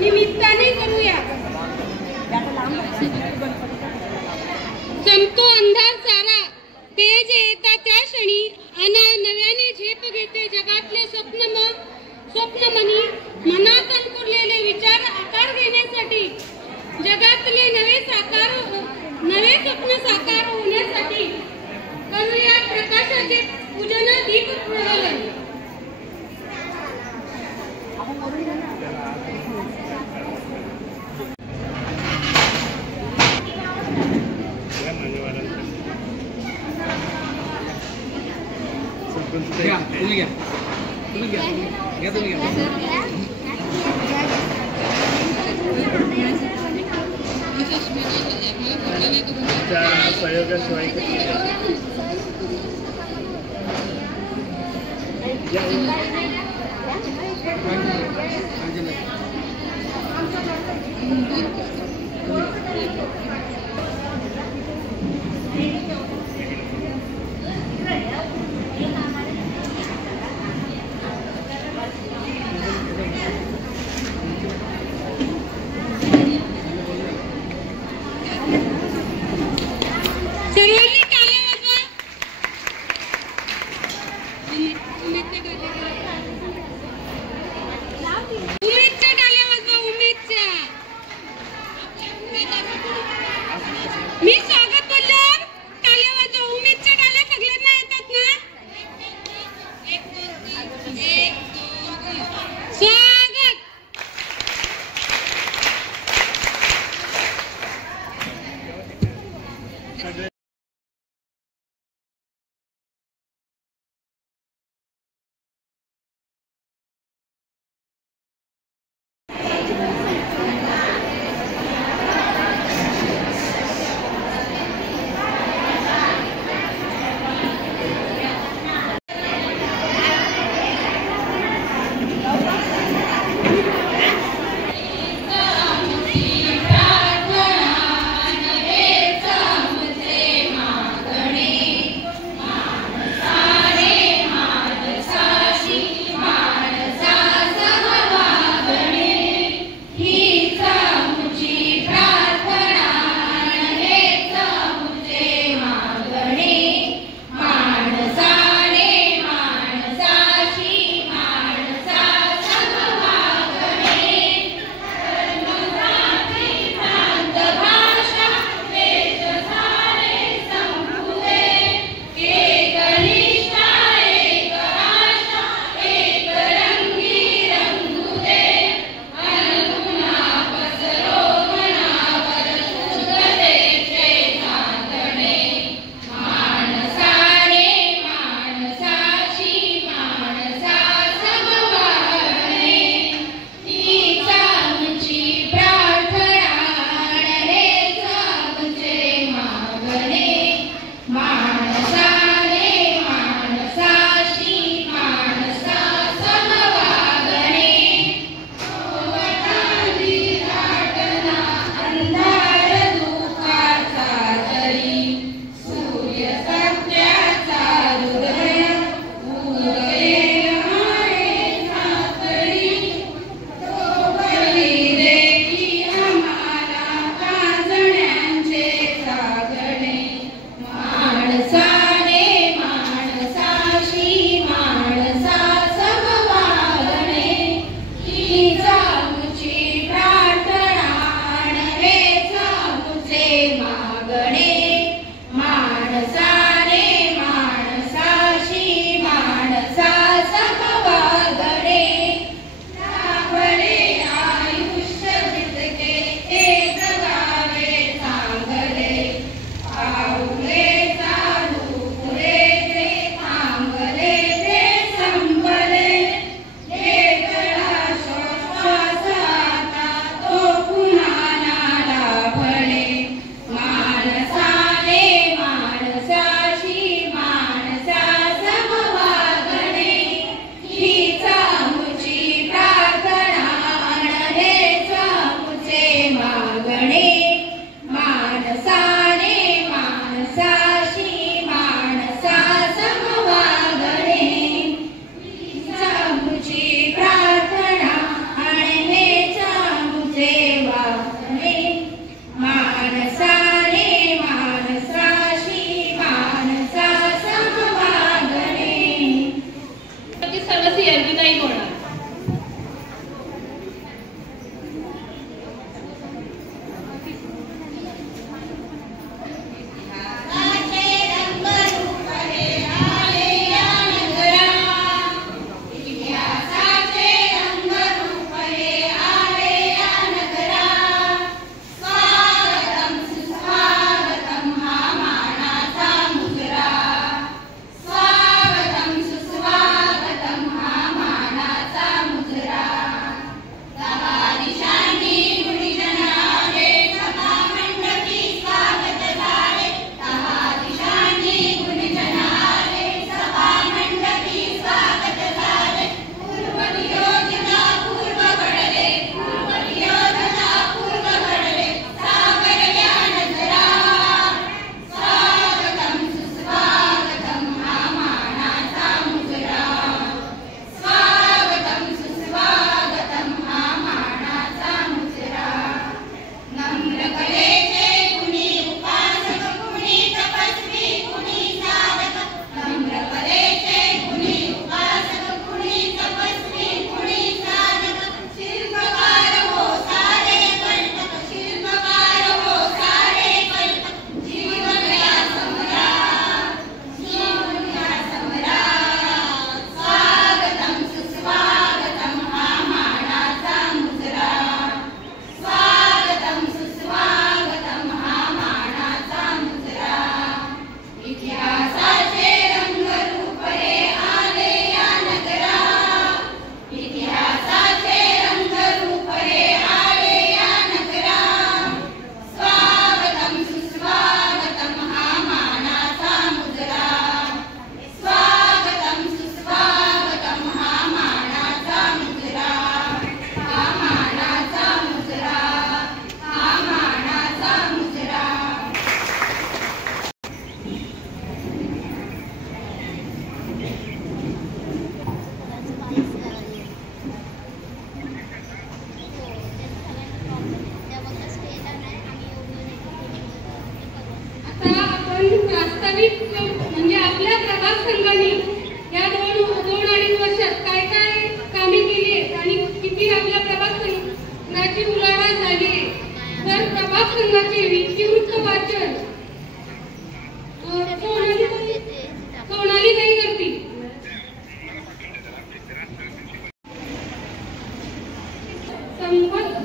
निमित्ताने करूया। संपतो अंधार सारा, तेज येता त्या क्षणी, नव्याने झेप घेते जगातले स्वप्नमनी, मनात अंकुरलेले विचार आकार घेण्यासाठी, जगातले नवे स्वप्न साकार होण्यासाठी करूया प्रकाशाचे पूजन, दीप प्रज्वलन। सहयोगाशिवाय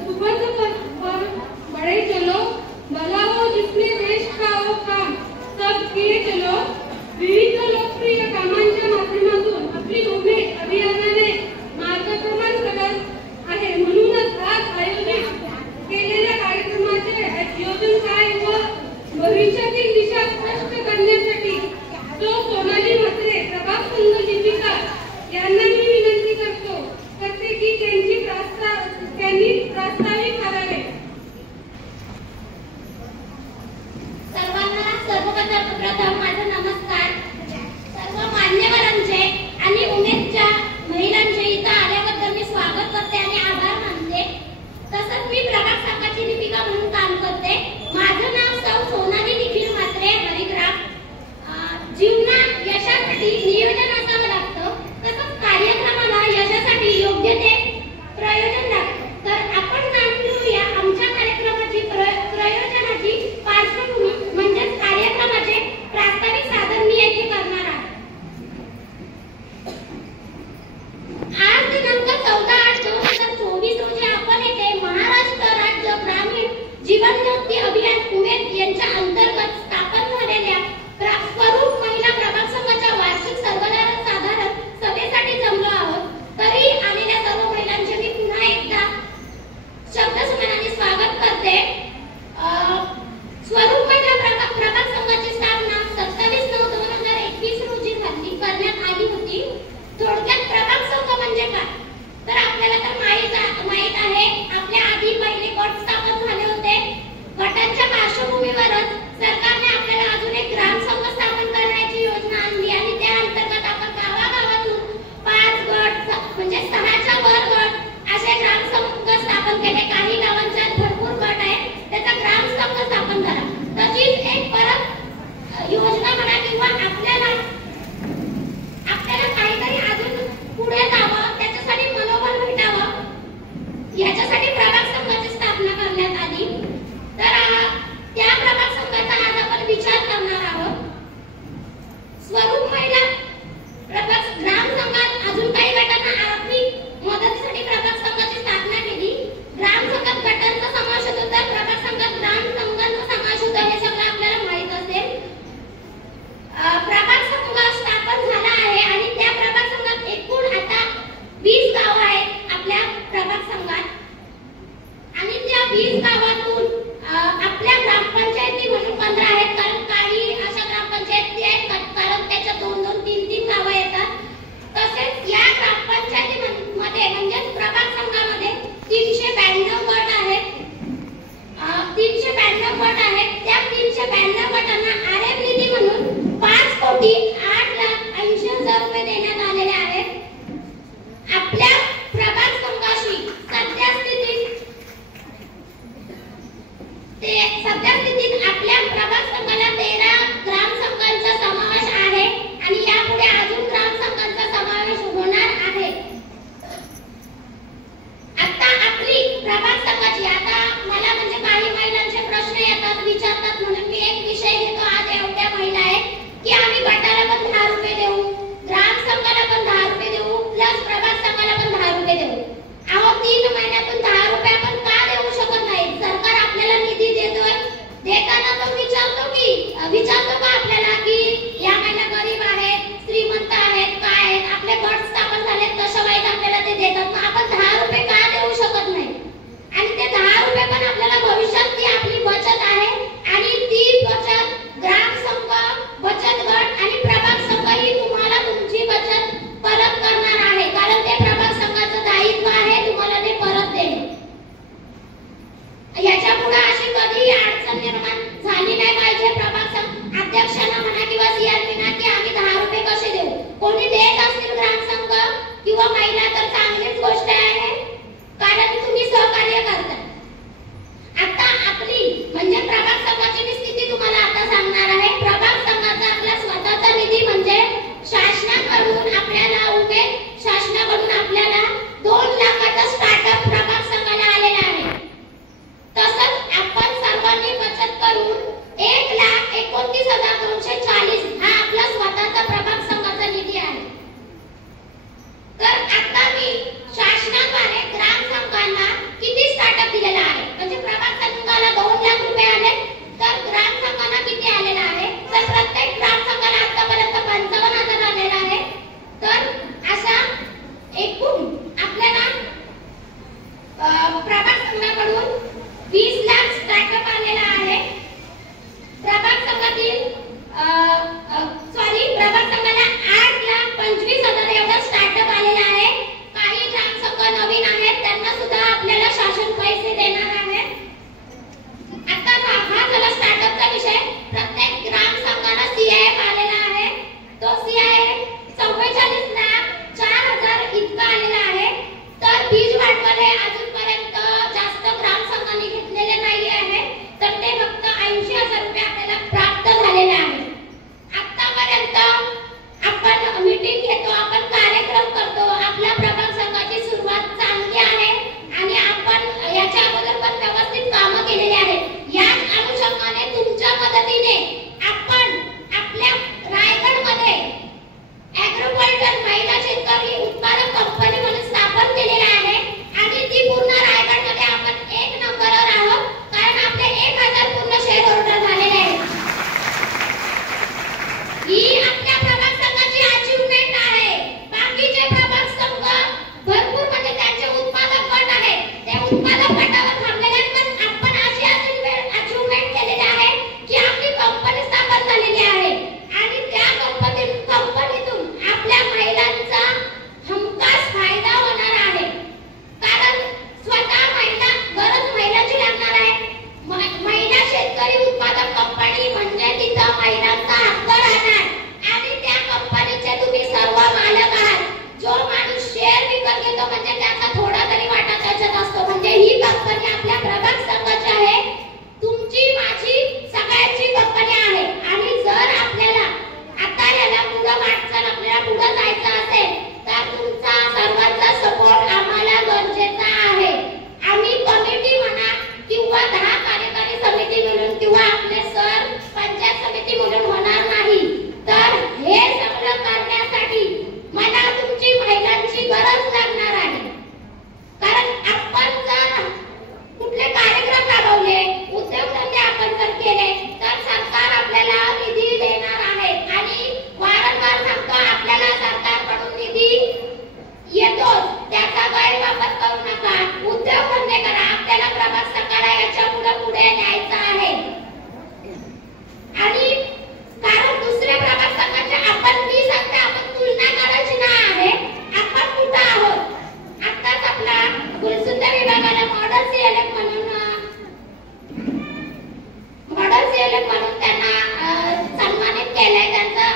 सुबह पर बढ़े चलो, भला हो जिसने देश का वो काम सब किए चलो। विविध लोकप्रिय कामांच्या माध्यमातून आपली भूमी अभियानाने मार्गक्रमण करत आहे। म्हणूनच आज आयोजित केलेल्या कार्यक्रमाचे आयोजन काय व भविष्यातील दिशा स्पष्ट करण्यासाठी तो सोनाली म्हात्रे प्रभाग संघ लिपिका यांना मी विनंती करते की त्यांनी प्रास्ताविक करावे। सर्वप्रथम माझा नमस्कार। सर्व मान्यवरांचे आणि उमेदच्या महिलांचे इथं आल्याबद्दल मी स्वागत करते आणि आभार मानते। तसंच मी प्रभाग संघाची लिपिका म्हणून काम करते। माझं नाव सौ सोनाली निखिल म्हात्रे हरिग्राम। जीवनात यशासाठी नियोजन असावं लागतं, तसंच कार्यक्रमाला यशासाठी योग्य ते प्रयोजन लागतं। तर आपण जाणून घेऊया आमच्या कार्यक्रमाची प्रयोजनाची पार्श्वभूमी म्हणजेच कार्यक्रमाचे प्रास्ताविक सादर मी येथे करणार आहे। आज दिनांक 14/8/2024 रोजी आपण येथे महाराष्ट्र राज्य ग्रामीण जीवन ज्योती अभियान उमेद यांच्या अंतर्गत स्थापन झालेल्या स्वरूप महिला प्रभाग संघाच्या वार्षिक सर्वसाधारण सभेसाठी जमलो आहोत। तरी आलेल्या सर्व महिलांचे मी पुन्हा एकदा शब्दसमानाने स्वागत करते। स्वरूप महिला प्रभाग संघाची स्थापना 27/9/2021 रोजी करण्यात आली होती। थोडक्यात प्रभाग संघ म्हणजे काय, तर आपल्याला तर माहित आहे। आपल्या आधी पहिले गट स्थापन झाले होते। गटांच्या पार्श्वभूमीवरच सरकारने आपल्याला अजून एक ग्राम संघ स्थापन करण्याची योजना आणली आणि त्या अंतर्गत आपण गावागावातून 5 गट म्हणजे 6च्या वर गट असे ग्राम संघ स्थापन केले। काही गावांच्यात भरपूर गट आहे, त्याचा ग्राम संघ स्थापन करा। तशीच एक परत योजना म्हणा किंवा आपल्याला काहीतरी अजून पुढे जावं, त्याच्यासाठी मनोबल भेटावं, याच्यासाठी प्रभाग संघाची स्थापना करण्यात आली। तर त्या प्रभाग संघाचा आज आपण विचार करणार आहोत। स्वरूप महिला प्रभाग ग्राम संघात अजून काही गटांना आर्थिक मदतीसाठी प्रभाग संघाची स्थापना केली। ग्राम संघात गटांचा समावेश होतो, तर प्रभाग संघात ग्राम संघांचा समावेश होतो, हे सगळं आपल्याला माहित असेल। प्रभाग संघ स्थापन झाला आहे आणि त्या प्रभाग संघात एकूण आता 20 गाव आहेत आपल्या प्रभाग संघात आणि त्या 20 गावातून आपल्या ग्रामपंचायती म्हणून 15 आहेत, कारण काही अशा ग्रामपंचायती आहेत कारण त्याच्या 2-2, 3-3 गावं येतात। तसेच या ग्रामपंचायतीमध्ये म्हणजे प्रभाग संघामध्ये 392 गट आहेत। 392 गट आहेत। त्या 392 गटांना आरएफ निधी म्हणून 5,08,80,000 रुपये देण्यात आलेले आहेत। आपल्या प्रभाग संघाशी सध्या स्थितीत आपल्या प्रभाग संघाला 13 ग्राम संघांचा समावेश आहे आणि यापुढे अजून ग्राम संघांचा समावेश होणार आहे। आता आपली प्रभाग संघाची आता मला म्हणजे काही महिलांचे प्रश्न येतात विचारतात, म्हणून मी एक विषय घेतो। आज एवढ्या महिला आहेत की आम्ही गटाला पण 10 रुपये देऊ, ग्राम संघाला पण 10 रुपये देऊ, प्लस प्रभाग संघाला पण 10 रुपये देऊ। अहो 3 महिन्यातून 10 रुपये आपण का देऊ शकत नाही? सरकार आपल्याला निधी देतोय, देताना तो विचारतो का आपल्याला की या महिला गरीब आहेत, श्रीमंत आहेत, काय आहेत? आपले गट स्थापन झालेत कशा वाईट आपल्याला ते देतात, मग आपण 10 रुपये का देऊ शकत नाही? आणि ते 10 रुपये पण आपल्याला भविष्यात ती आपली बचत आहे आणि ती बचत ग्राम संघ, बचत गट आणि प्रभाग संघ ही तुम्हाला तुमची बचत परत करणार आहे, कारण ते प्रभाग संघाचं दायित्व आहे तुम्हाला ते परत आहे अजूनपर्यंत जास्त ग्रामसंघांनी घेतलेले नाही आहे, तर ते फक्त 80,000 रुपये आपल्याला प्राप्त झालेले आहे. आतापर्यंत आपण मीटिंग घेतो, आपण कार्यक्रम करतो, आपल्या प्रभाग संघाची सुरुवात चांगली आहे आणि आपण याच्या अगोदर पण व्यवस्थित कामं केलेली आहेत. याच अनुषंगाने तुमच्या मदतीने आपण आपल्या रायगडमध्ये ॲग्रोपॉल्टन महिला शेतकरी उत्पादक कंपनी म्हणून स्थापन केलेली आहे आणि ती पूर्ण रायगडमध्ये आपण 1 नंबरवर आहोत, कारण आपले 1000 पूर्ण शेअर होल्डर झालेले आहेत. ही आपल्या प्रभाग संघाची अचीवमेंट आहे. बाकीचे प्रभाग संघ भरपूर म्हणजे त्यांचे उत्पादक गट आहेत, त्या उत्पादक गटावर थांबलेले आहेत, पण आपण अशी अचीवमेंट केलेली आहे की आपली कंपनी स्थापन झालेली आहे आणि त्या कंपनीतून आपल्या महिलांचा हमखास फायदा होणार आहे. कारण स्वतः गरज महिलांची लागणार आहे. महिला शेतकरी उत्पादक कंपनी म्हणजे तिथं महिलांचा हक्क राहणार आणि त्या कंपनीचे तुम्ही सर्व मालक आहात. जो माणूस शेअर विकत घेतो म्हणजे त्याचा थोडा तरी वाटा त्याच्यात असतो. म्हणजे ही कंपनी आपल्या प्रभाग संघाची आहे, तुमची माझी सगळ्यांची कंपनी आहे. आणि जर आपल्याला आता याला पुढे वाटचाल आपल्याला पुढे जायचं असेल तर तुमचा सर्वांचा सपोर्ट आम्हाला गरजेचा आहे. आम्ही कमिटी म्हणा किंवा 10 कार्यकारी समिती मिळून किंवा आपले सर पंचायत समिती मिळून होणार नाही. तर हे सगळं करण्यासाठी मला तुमची महिलांची गरज लागणार आहे. कारण आपण जर कुठले कार्यक्रम राबवले, उद्योगधंदे आपण जर केले तर सरकार आपल्याला निधी देणार आहे आणि वारंवार सांगतो आपल्याला सरकारकडून निधी येतो, त्याचा गैरवापर करू नका. उद्योगधंदे करा, आपल्याला प्रभाग संघाला याच्या पुढे न्यायचं आहे. आणि कारण दुसऱ्या प्रभाग संघाच्या आपण मी सांगते आपण तुलना करायची नाही आहे. आपण कुठं आहोत? आताच आपला गुलसुंदर विभागाला मॉडेल सीएलएफ म्हणून त्यांना सन्मानित केलंय. त्यांचा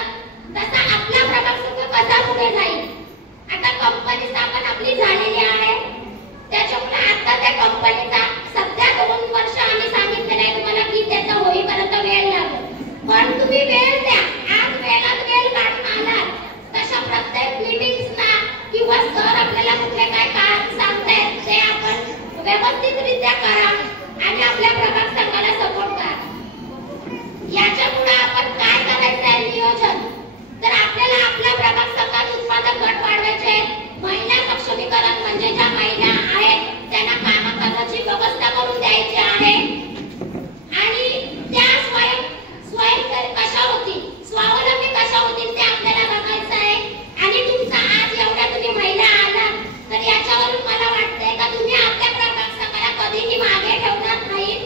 तसा आपला प्रभाग संघ कसा पुढे जाईल. आता कंपनी स्थापन आपली झालेली आहे, त्याच्यामुळे आता त्या कंपनीचा सध्या 2 वर्ष आम्ही सांगितलेलं आहे तुम्हाला की त्याचा होईपर्यंत वेळ लागेल, पण तुम्ही वेळ द्या. आज वेळात वेळ काढून आलात तशा प्रत्येक मीटिंग्सना किंवा सर आपल्याला कुठले काय काम सांगतायत ते आपण व्यवस्थितरित्या करा आणि आपल्या प्रभाग संघाला सपोर्ट करा. याच्या पुढे आपण काय करायचं आहे नियोजन, तर आपल्याला आपल्या प्रभाग संघात उत्पादक गट वाढवायचे आहेत. महिला सक्षमीकरण म्हणजे ज्या महिला आहेत त्यांना काम करण्याची व्यवस्था करून द्यायची आहे आणि त्या स्वयं कशा होतील, स्वावलंबी कशा होतील ते आपल्याला बघायचं आहे. आणि तुमचा आज एवढ्या तुम्ही महिला आलात तर याच्यावरून मला वाटतंय का तुम्ही आपल्या प्रभाग संघाला कधीही मागे ठेवणार नाही.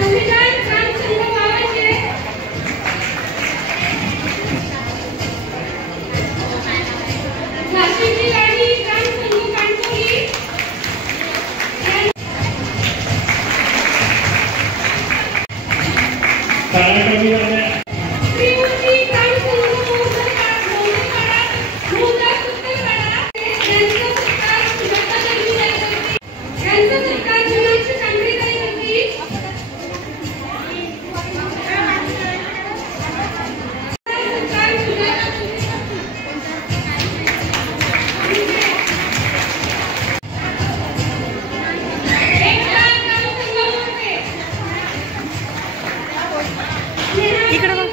संविधान ग्राम संघ पावाचे, झाशीची राणी ग्राम संघ कांठोली, श्रीमती ग्राम संघ मोहनपाडा उत्तरपाडा यांचा सत्कार सुजाता दर्वी करते, यांचा सत्कार जुनाची कांबळेकरी करते, सत्कार सुजाता इकडे बघ.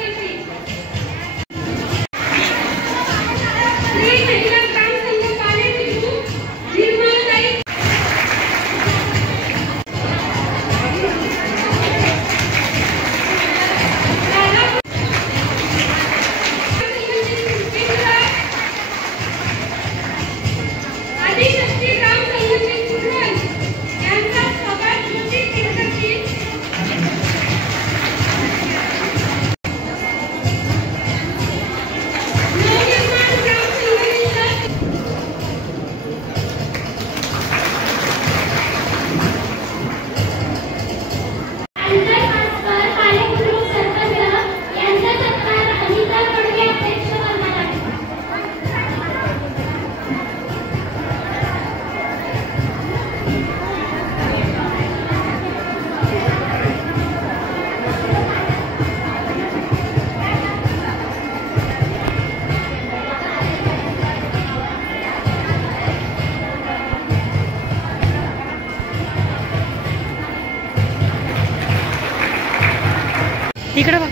इकडे बघ.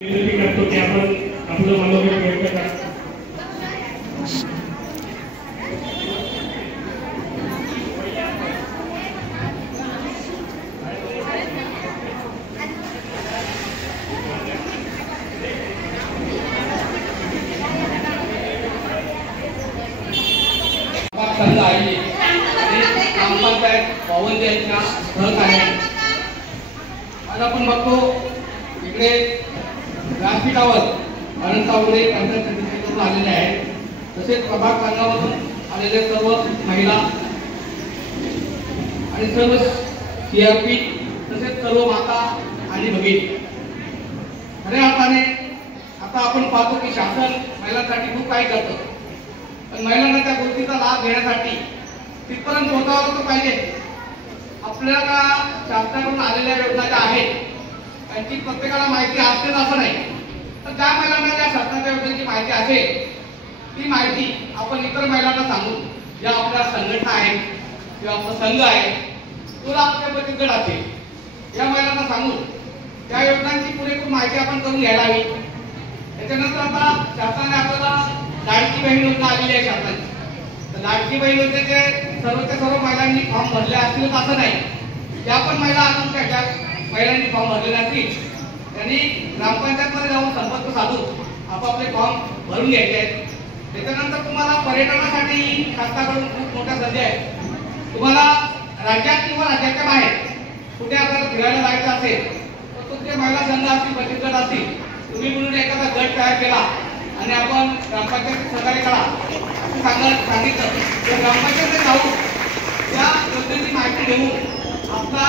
विनंती करतो की आपण आपलं मनोगत व्यक्त करा. सहकार्य आहे. आज आपण बघतो इकडे व्यासपीठावर अनंत तावडे पंचायत समितीकडून आलेले आहेत. तसेच प्रभाग संघामधून आलेले सर्व महिला आणि सर्व CRP तसेच सर्व माता आणि भगिनी. खऱ्या अर्थाने आता आपण पाहतो की शासन महिलांसाठी खूप काही करतं, पण महिलांना त्या गोष्टीचा लाभ घेण्यासाठी तिथपर्यंत पोहोचावं तर पाहिजे. आपल्याला शासनाकडून आलेल्या योजना ज्या आहेत त्यांची प्रत्येकाला माहिती असेल असं नाही, तर ज्या महिलांना त्या शासनाच्या योजनेची माहिती असेल ती माहिती आपण इतर महिलांना सांगू. ज्या आपल्या संघटना आहेत किंवा आपला संघ आहे तो आपल्या बचत गट असेल या महिलांना सांगून त्या योजनांची पुरेपूर माहिती आपण करून घ्यायला हवी. त्याच्यानंतर आता शासनाने आपल्याला लाडकी बहीण योजना आलेली आहे शासनाची. तर लाडकी बहीण योजनेचे सर्वच्या सर्व महिलांनी फॉर्म भरले असतील असं नाही. ज्या पण महिला अजून त्या महिलांनी फॉर्म भरलेले असतील त्यांनी ग्रामपंचायतमध्ये जाऊन संपर्क साधून आपापले फॉर्म भरून घ्यायचे आहेत. त्याच्यानंतर तुम्हाला पर्यटनासाठी शासनाकडून खूप मोठ्या संधी आहेत. तुम्हाला राज्यात किंवा राज्याच्या बाहेर कुठे आपल्याला फिरायला जायचं असेल तर तुमचे महिला संघ असतील, बचत गट असतील, तुम्ही म्हणून एखादा गट तयार केला आणि आपण ग्रामपंचायत सहकार्य करा असं सांगितलं तर ग्रामपंचायत जाऊन त्या योजनेची माहिती देऊन आपला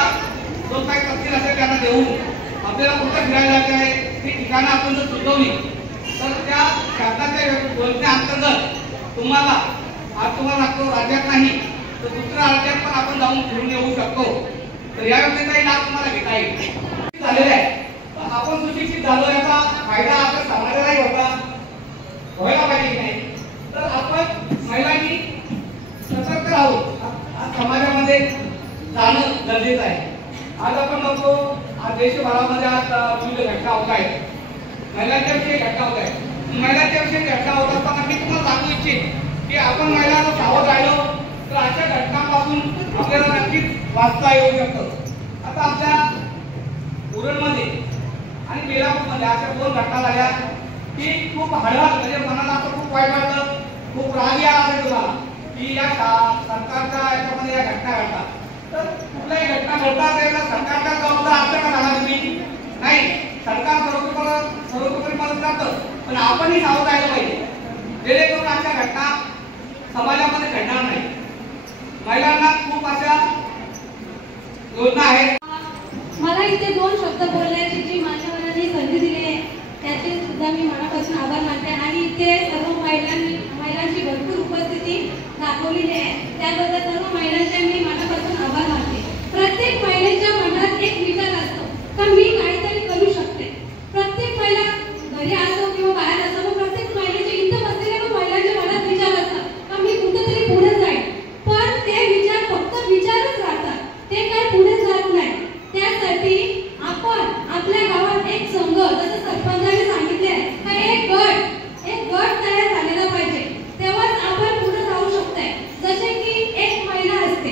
जो काही तपशील असेल त्यांना देऊन आपल्याला कुठं फिरायला जायचं आहे ती ठिकाणं आपण जर सुचवली तर त्या शासनाच्या योजनेअंतर्गत तुम्हाला आज तुम्हाला लागतो राज्यात नाही तर दुसऱ्या राज्यात पण आपण जाऊन फिरून येऊ शकतो. तर या योजनेचाही लाभ तुम्हाला घेता येईल. झालेला आहे आपण सुशिक्षित झालो याचा फायदा आपल्या समाजालाही व्हायला पाहिजे की नाही. तर आपण महिलांनी सतर्क राहून आज समाजामध्ये जाणं गरजेचं आहे. आज आपण बघतो आज देशभरामध्ये आज विविध घटना होत आहेत. महिलांच्या विषयी घटना होत आहेत. महिलांच्या विषयी घटना होत असताना मी तुम्हाला सांगू इच्छित की आपण महिलांना सावध राहिलो तर अशा घटनांपासून आपल्याला नक्कीच वाचता येऊ शकतं. आता आपल्या उरणमध्ये आणि बेलापूरमध्ये अशा 2 घटना झाल्या की खूप हळहळ म्हणजे मनाला असं खूप वाईट वाटतं, खूप राग यायला असेल तुम्हाला की या सरकारच्या याच्यामध्ये या घटना घडतात. तर कुठल्याही घटना घडतात त्याला सरकारचा जबाबदार असं का झाला तुम्ही नाही. सरकार सर्वतोपरी मदत करतं पण आपणही सावध राहिलं पाहिजे जेणेकरून अशा घटना समाजामध्ये घडणार नाही. महिलांना खूप अशा योजना आहेत. मला इथे 2 शब्द बोलण्याची जी मान्यवरांनी संधी दिली आहे त्याचे सुद्धा मी मनापासून आभार मानते आणि इथे सर्व महिलांची भरपूर उपस्थिती दाखवलेली आहे त्याबद्दल सर्व महिलांचे मी मनापासून आभार मानते. प्रत्येक महिलेच्या मनात एक विचार असतो तर मी काहीतरी करू शकते. प्रत्येक महिला घरी असो किंवा बाहेर असो प्रत्येक महिलेच्या इथं बसलेल्या महिलांच्या मनात विचार असतात का मी कुठेतरी पुढे जाईल, पण ते विचार फक्त विचारच राहतात, ते काय पुढे जात नाही. त्यासाठी आपण आपल्या गावात एक संघ जसं सरपंचाने सांगितले एक गट तयार झालेला पाहिजे तेव्हाच आपण पुढे जाऊ शकतोय. जसे की एक महिला असते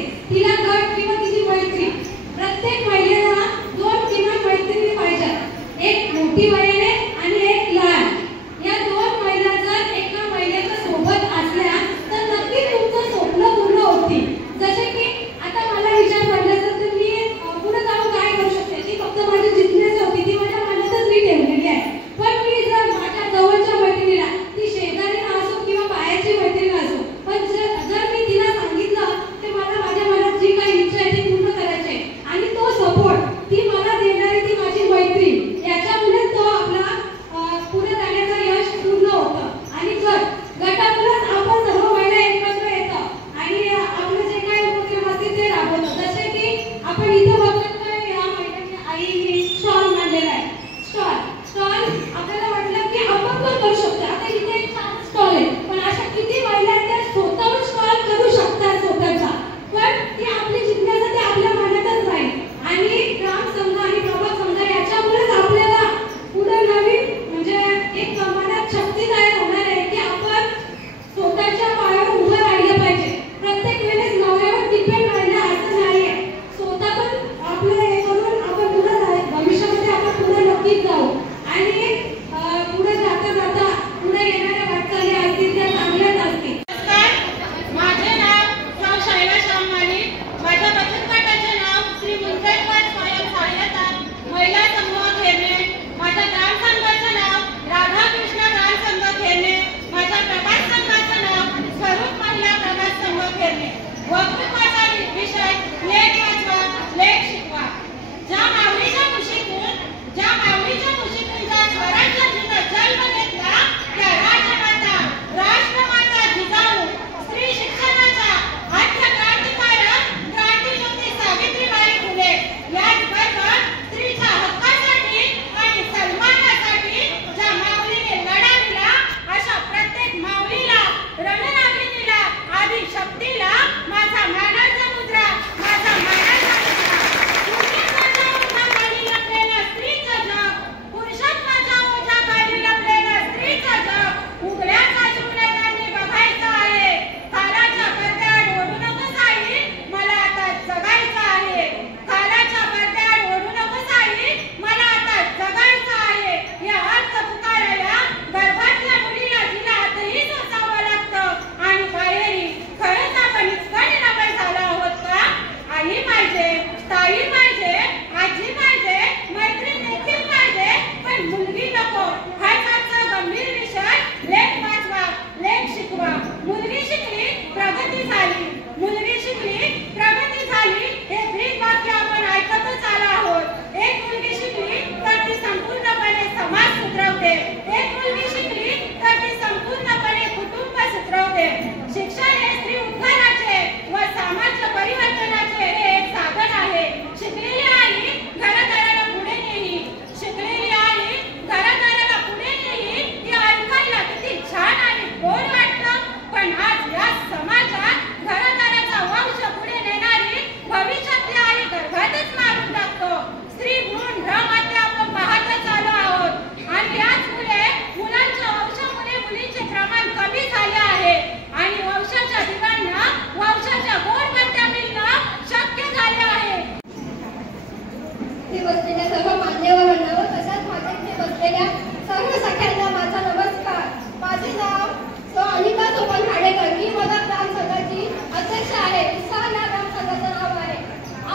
इथे बसलेल्या सर्व मान्यवरांना व तशाच माझ्या इथे बसलेल्या सर्व सख्यांना माझा नमस्कार. माझे नाव सौ अनिका सोपान खाडेकर. मी मला ग्राम संघाची अध्यक्ष आहे. विशाल या ग्राम संघाचं नाव आहे.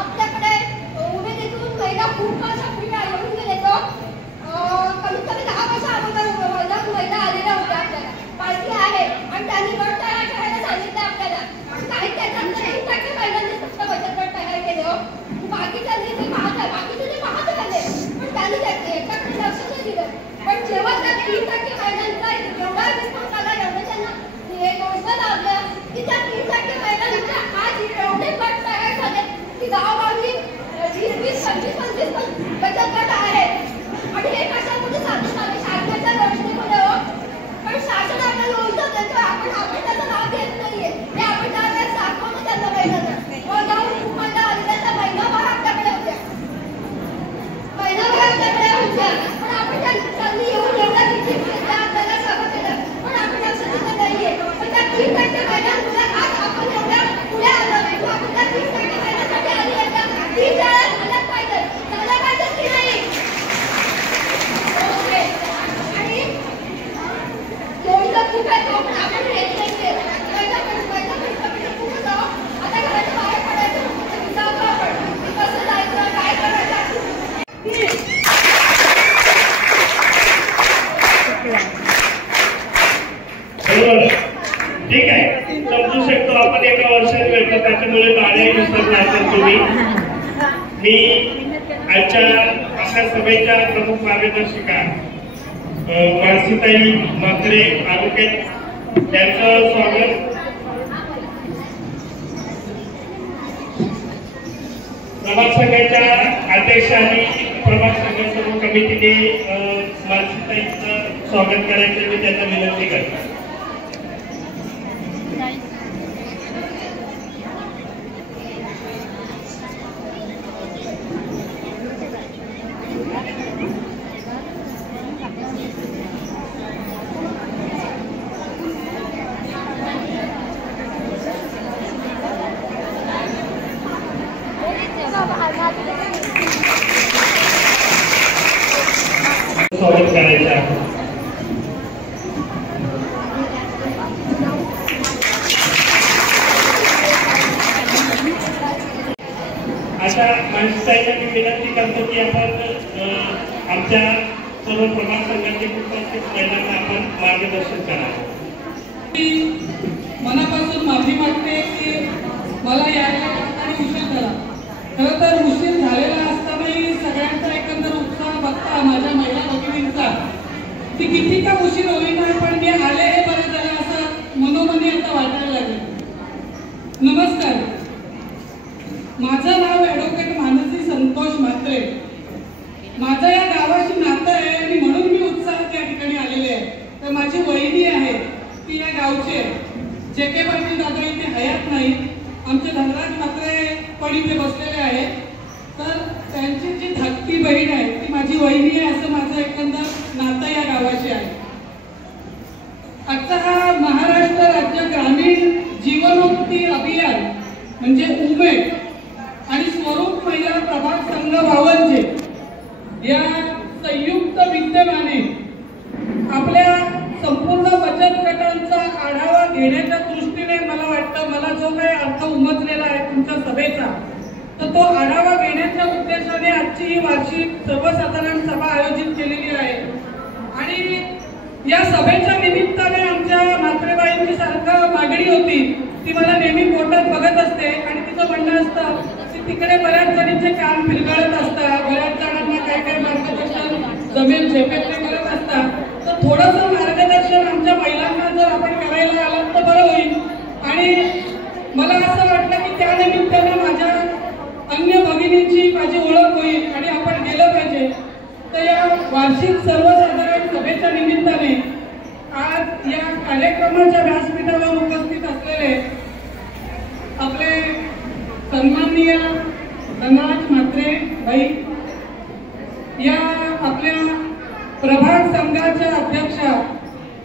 आपल्याकडे उमेदीतून महिला खूप वर्षापूर्वी येऊन गेले तो कमीत कमी 10 वर्ष अगोदर महिला आलेल्या होत्या. आपल्याला पार्टी आहे आणि त्यांनी गट तयार करायला सांगितलं आपल्याला. पण काही त्याच्यानंतर 3% महिलांनी फक्त बचत गट तयार केले. बाकीच्यांनी ते पाहत आले पण त्यांनी याच्याकडे लक्ष नाही दिलं. पण जेव्हा त्या 3% महिलांचा एवढा रिस्पॉन्स आला, एवढं त्यांना योजना लावलं की त्या 3% महिलांच्या आज एवढे गट तयार झाले की गावोगावी 20-25 बचत गट आहेत. आणि हे कशामुळे साधन आले? शासनाच्या योजनेमुळे हो. पण शासन आपल्याला योजना देतो, आपण त्याचा लाभ घेत नाहीये. हे आपण त्यावेळेस दाखवतो त्यांना महिलांना. गावून खूप महिला आलेल्या त्या महिनाभर आपल्याकडे होत्या. पण आपण त्यांनी येऊन एवढा आपल्याला सगळं केलं पण आपण लक्ष दिलं नाहीये. पण त्या 3% महिलांमुळे आज आपण एवढ्या पुढे आलो. आपण त्या 3% महिलांसाठी आली आहे का? 3 वेळा झाल्या पाहिजे की नाही? आणि योजना खूप आहे पण आपण घेत नाहीये. पुढे जाऊ. आता घराच्या बाहेर पडायचं विचारतो आपण की कसं जायचं, काय करायचं. बरोबर, ठीक आहे, समजू शकतो आपण. एका वर्षात भेटतो त्याच्यामुळे गाड्या विसरला असेल तुम्ही. मी आजच्या अशा सभेच्या प्रमुख मार्गदर्शिका मानसीताई म्हात्रे तालुक्यात त्यांचं स्वागत. प्रभाग संघाच्या अध्यक्ष आणि प्रभाग संघ सर्व कमिटीने मानसीताईंचं स्वागत करायचं मी त्यांना विनंती करतो. स्वागत करायचं आहे. अशा माणसांना मी विनंती करतो की आपण आमच्या सर्व प्रभाग संघाचे उपस्थित महिलांना आपण मार्गदर्शन करावं. मनापासून माफी मागते की मला यायला आणि उशीर झाला. खरं तर उशीर झालेला असतानाही सगळ्यांचा एकंदर उत्साह बघता माझ्या महिला भगिनींचा की किती का उशीर होईना पण मी आले हे बरं झालं असं मनोमनी आता वाटायला लागले. नमस्कार, माझं नाव ॲडव्होकेट मानसी संतोष म्हात्रे. माझं या गावाशी नातं आहे आणि म्हणून मी उत्साहात या ठिकाणी आलेले आहे. तर माझी वहिनी आहे ती या गावची आहे. जे.के. पाटील दादा इथे हयात नाही, आमचे धनराज म्हात्रे पण इथे बसलेले आहे. तर त्यांची जी धाकटी बहीण आहे ती माझी वहिनी आहे असं माझं एकंदर नातं या गावाशी आहे. आजचा हा महाराष्ट्र राज्य ग्रामीण जीवनोक्ती अभियान म्हणजे उमेद आणि स्वरूप महिला प्रभाग संघ वावंजे या संयुक्त विद्यमाने आपल्या संपूर्ण बचत गटांचा आढावा घेण्याच्या दृष्टीने मला वाटतं मला जो काही अर्थ उमजलेला आहे तुमच्या सभेचा तर तो आढावा घेण्याच्या उद्देशाने आजची ही वार्षिक सर्वसाधारण सभा आयोजित केलेली आहे. आणि या सभेच्या निमित्ताने आमच्या म्हात्रेबाईंची सारखं मागणी होती ती मला नेहमी कोर्टात बघत असते आणि तिचं म्हणणं असतं की तिकडे बऱ्याच जणींचे कान फिरगळत असतात, बऱ्याच जणांना काय काय मार्गदर्शन जमेल झेपेल करत असतात. तर थोडंसं मार्गदर्शन आमच्या महिलांना जर आपण करायला आलं तर बरं होईल. आणि मला असं वाटलं की त्या निमित्ताने माझ्या अन्य भगिनींची माझी ओळख होईल आणि आपण गेलं पाहिजे. तर या वार्षिक सर्वसाधारण सभेच्या निमित्ताने आज या कार्यक्रमाच्या व्यासपीठावर उपस्थित असलेले आपले सन्माननीय धनराज म्हात्रे भाई, या आपल्या प्रभाग संघाच्या अध्यक्षा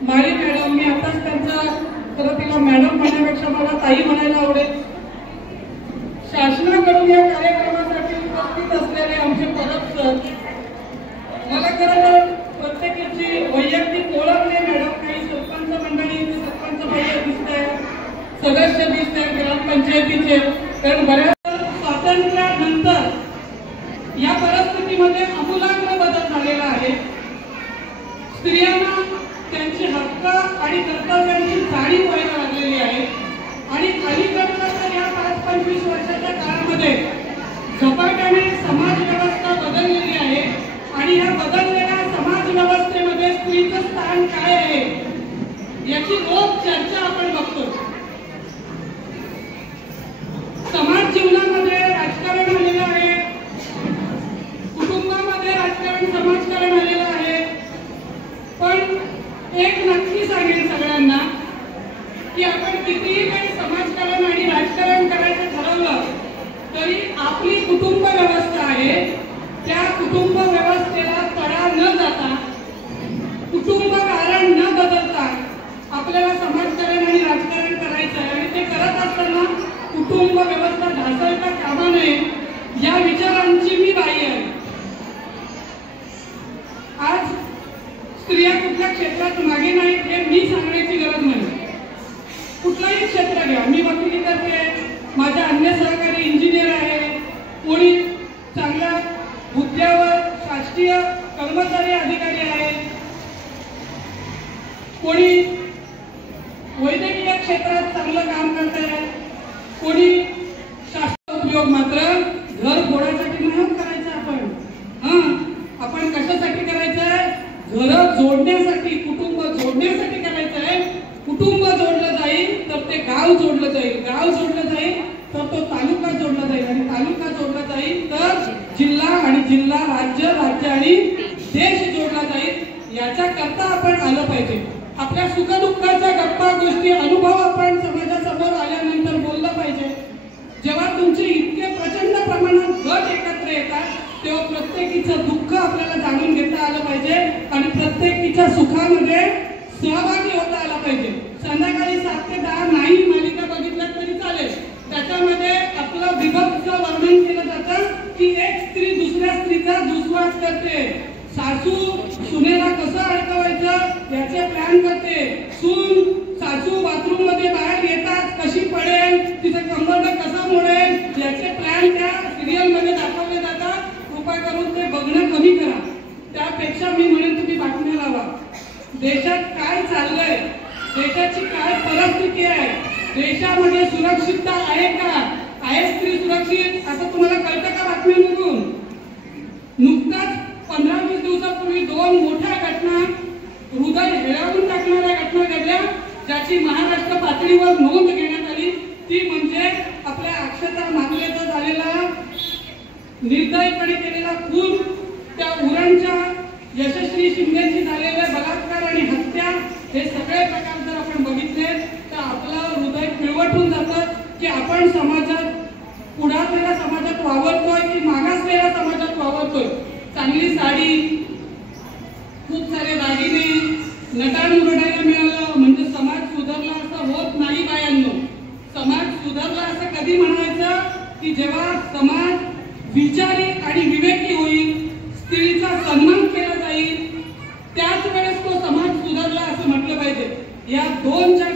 माळी मॅडम, मी आताच त्यांचा तर तिला मॅडम म्हणण्यापेक्षा मला ताई म्हणायला आवडेल. शासनाकडून या कार्यक्रमासाठी उपस्थित असलेले आमचे असतात. मला खरं तर प्रत्येकाची वैयक्तिक ओळख नाही मॅडम. काही सरपंच मंडळी सरपंच बाई दिसत आहे, सदस्य दिसत आहेत ग्रामपंचायतीचे. कारण बऱ्याच स्वातंत्र्यानंतर या परिस्थितीमध्ये आमूलाग्र बदल झालेला आहे. स्त्रियांना त्यांचे हक्क आणि कर्तव्यांची जाणीव व्हायला लागलेली आहे. आणि अलीकडच्या तर या 5-25 वर्षाच्या काळामध्ये झपाट्याने समाज व्यवस्था बदललेली आहे. आणि या बदललेल्या समाज व्यवस्थेमध्ये स्त्रीचं स्थान काय आहे याची रोज चर्चा आपण बघतो. समाज जीवनामध्ये राजकारण आलेलं आहे, कुटुंबामध्ये राजकारण समाजकारण आलेलं आहे. पण एक नक्की सांगेन सगळ्यांना की आपण कितीही काही समाजकारण आणि राजकारण करायचं ठरवलं तरी आपली कुटुंब व्यवस्था आहे, त्या कुटुंब व्यवस्थेला तडा न जाता, कुटुंब कारण न बदलता आपल्याला समाजकारण आणि राजकारण करायचं आहे. आणि ते करत असताना कुटुंब व्यवस्था ढासळता कामा नये या विचारांची मी बाई आहे. आज स्त्रिया कुठल्या क्षेत्रात मागे नाहीत हे मी सांगण्याची गरज नाही. कुठलाही क्षेत्र घ्या, मी वकिली करते, माझ्या अन्य सहकारी इंजिनियर आहे, कोणी चांगल्या हुद्द्यावर शासकीय कर्मचारी अधिकारी आहे, कोणी वैद्यकीय क्षेत्रात चांगलं काम करत आहे, कोणी शास्त्र उपयोग मात्र घर फोडायसाठी नाही करायचं. आपण कशासाठी करायचं आहे? घर जोडण्यासाठी, कुटुंब जोडण्यासाठी करायचं आहे. कुटुंब जोडलं जाईल तर ते गाव जोडलं जाईल, गाव जोडलं जाईल तर तो तालुका जोडला जाईल, आणि तालुका जोडला जाईल तर जिल्हा, आणि जिल्हा राज्य, राज्य आणि देश जोडला जाईल. याच्या करता आपण आलं पाहिजे. आपल्या सुखदुःखाच्या गप्पा गोष्टी अनुभव आपण समाजासमोर आल्यानंतर बोललं पाहिजे. जेव्हा तुमचे इतके प्रचंड प्रमाणात गट एकत्र येतात तेव्हा प्रत्येकीचं दुःख आपल्याला जाणून घेता आलं पाहिजे आणि प्रत्येकीच्या सुखामध्ये सहभागी होता आला पाहिजे. संध्याकाळी 7 ते 10 नाही मालिका बघितल्या तरी चालेल. त्याच्यामध्ये आपलं विभक्त वर्णन केलं जातं की एक स्त्री दुसऱ्या स्त्रीचा दुस्वास करते, सासू सुनेला कसं अडकवायचं याचे प्लॅन करते, सून सासू बाथरूम मध्ये बाहेर येतात कशी पडेल, तिचं कंबरडं कसं मोडेल याचे प्लॅन त्या सिरियल मध्ये दाखवले जातात. कृपा करून ते बघणं कमी करा. त्यापेक्षा मी म्हणेन तुम्ही बातम्या लावा. देशात काय चाललंय, देशाची काय परिस्थिती आहे, देशामध्ये सुरक्षितता आहे का, आहे स्त्री सुरक्षित असं तुम्हाला कळतं का बातम्यांमधून? नुकताच 15-20 दिवसापूर्वी 2 मोठ्या घटना, हृदय हेळावून टाकणाऱ्या घटना घडल्या ज्याची महाराष्ट्र पातळीवर नोंद घेण्यात आली. ती म्हणजे आपल्या अक्षता मागलेचा झालेला निर्दयीपणे केलेला खून, त्या उरणच्या यशस्वी शिंदेची झालेले बलात्कार आणि हत्या, हे सगळे प्रकार जर आपण बघितले तर आपलं हृदय पिळवटून जातं की आपण समाजात पुढारलेल्या समाजात वावरतोय की मागासलेल्या समाजात वावरतोय. चांगली साडी, खूप सारे दागिने, नटान रडायला मिळालं म्हणजे समाज सुधारला असं होत नाही बायांनो. समाज सुधारला असं कधी म्हणायचं की जेव्हा समाज विचारी आणि विवेकी होईल, स्त्रीचा सन्मान केला जाईल, त्याच वेळेस तो समाज सुधारला असं म्हटलं पाहिजे. या 2 ज्या